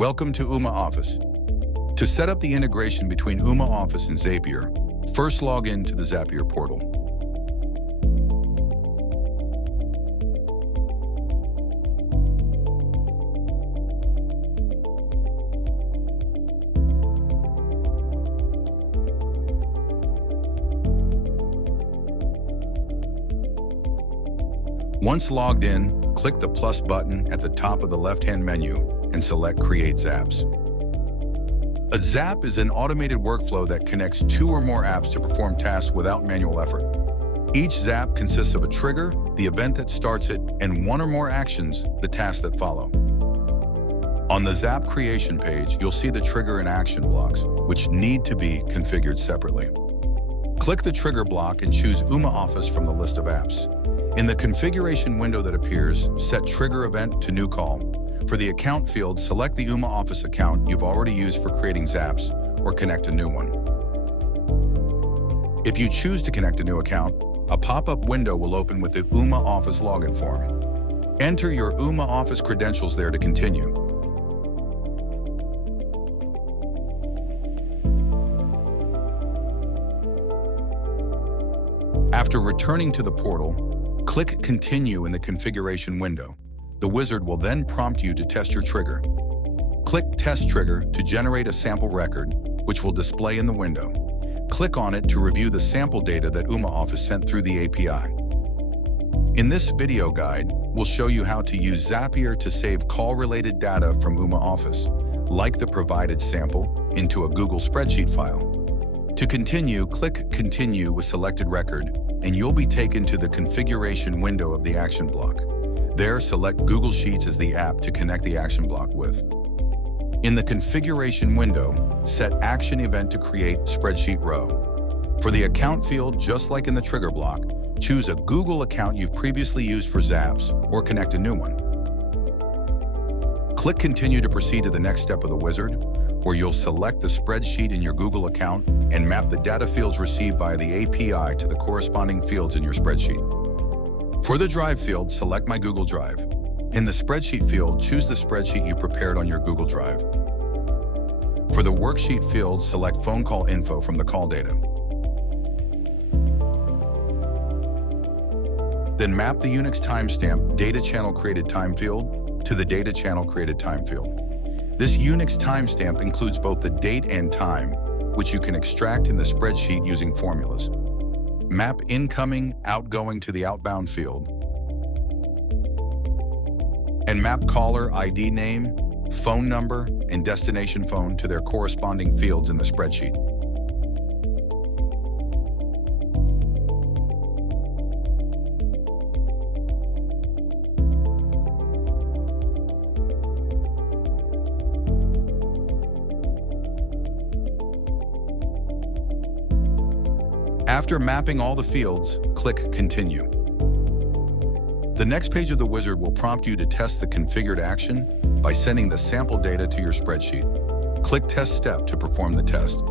Welcome to Ooma Office. To set up the integration between Ooma Office and Zapier, first log in to the Zapier portal. Once logged in, click the plus button at the top of the left-hand menu and select Create Zaps. A Zap is an automated workflow that connects two or more apps to perform tasks without manual effort. Each Zap consists of a trigger, the event that starts it, and one or more actions, the tasks that follow. On the Zap creation page, you'll see the trigger and action blocks, which need to be configured separately. Click the trigger block and choose Ooma Office from the list of apps. In the configuration window that appears, set trigger event to new call. For the account field, select the Ooma Office account you've already used for creating Zaps or connect a new one. If you choose to connect a new account, a pop-up window will open with the Ooma Office login form. Enter your Ooma Office credentials there to continue. After returning to the portal, click Continue in the configuration window. The wizard will then prompt you to test your trigger. Click Test Trigger to generate a sample record, which will display in the window. Click on it to review the sample data that Ooma Office sent through the API. In this video guide, we'll show you how to use Zapier to save call-related data from Ooma Office, like the provided sample, into a Google spreadsheet file. To continue, click Continue with selected record, and you'll be taken to the configuration window of the action block. There, select Google Sheets as the app to connect the action block with. In the configuration window, set action event to create spreadsheet row. For the account field, just like in the trigger block, choose a Google account you've previously used for Zaps or connect a new one. Click Continue to proceed to the next step of the wizard, where you'll select the spreadsheet in your Google account and map the data fields received via the API to the corresponding fields in your spreadsheet. For the Drive field, select My Google Drive. In the Spreadsheet field, choose the spreadsheet you prepared on your Google Drive. For the Worksheet field, select Phone Call Info from the call data. Then map the Unix timestamp Data Channel Created Time field to the Data Channel Created Time field. This Unix timestamp includes both the date and time, which you can extract in the spreadsheet using formulas. Map incoming, outgoing to the outbound field. And map caller ID name, phone number, and destination phone to their corresponding fields in the spreadsheet. After mapping all the fields, click Continue. The next page of the wizard will prompt you to test the configured action by sending the sample data to your spreadsheet. Click Test Step to perform the test.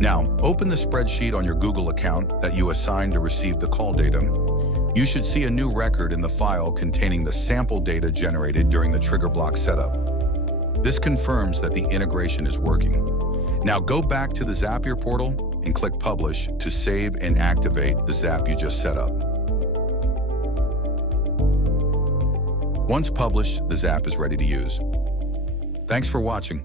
Now, open the spreadsheet on your Google account that you assigned to receive the call data. You should see a new record in the file containing the sample data generated during the trigger block setup. This confirms that the integration is working. Now go back to the Zapier portal and click Publish to save and activate the Zap you just set up. Once published, the Zap is ready to use. Thanks for watching.